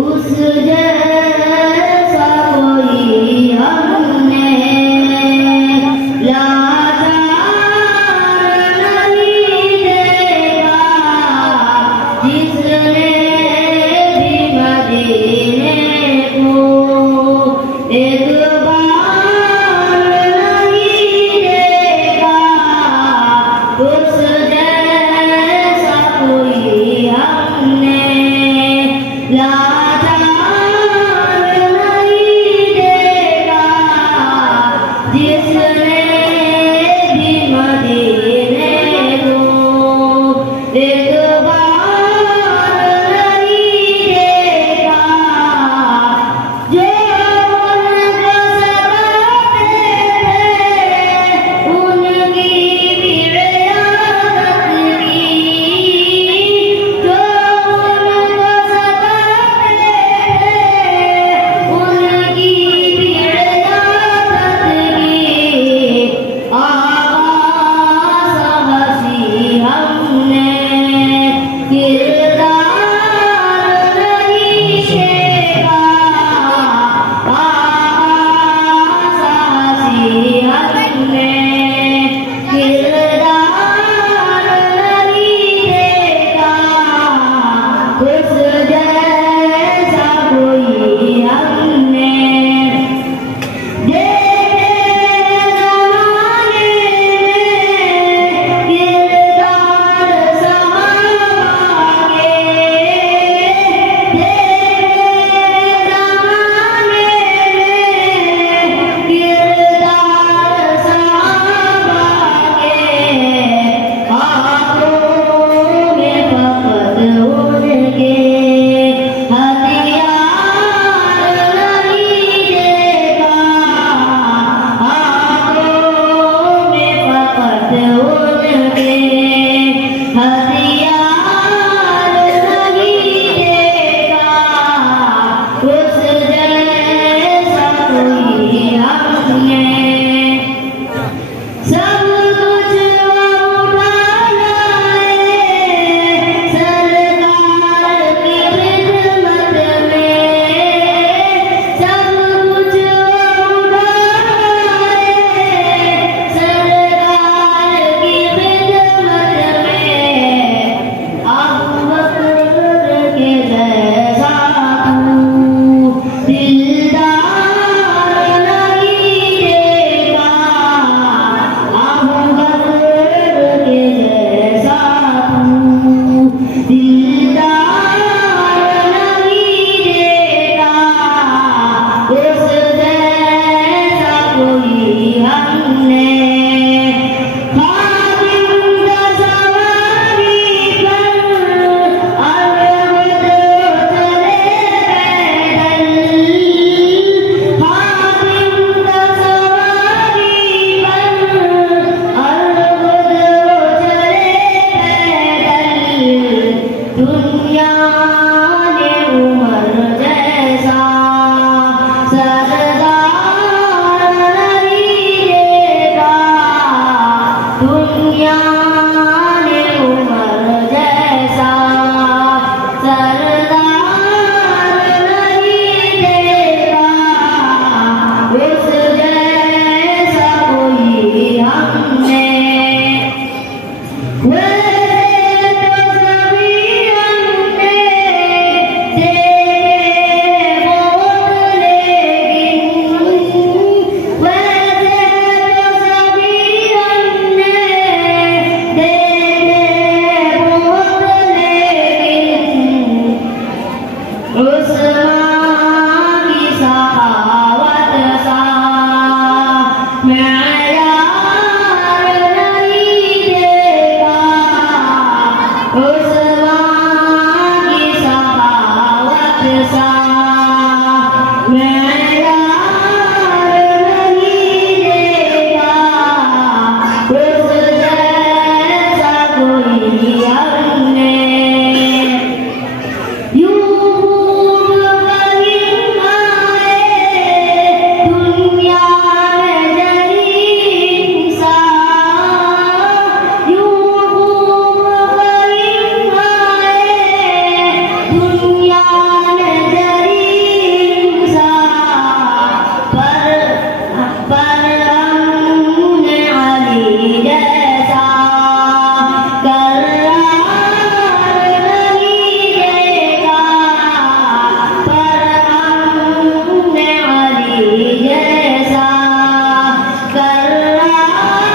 उस जैसा कोई हमने लाचार नहीं देखा, जिसने भी मदीने को एक बार नहीं देखा, उस जैसा कोई हमने लाचार नहीं देखा, जिसने भी मदीने को एक बार नहीं देखा। जो उनको सताते थे उनकी भीड़ याद की, जो उनको सताते थे उनकी भीड़ याद की। आवाज़ हंसी हमने किरदार नहीं शेखा, आवाज़ हंसी हमने किरदार नहीं देखा, उस जैसा कोई हमने का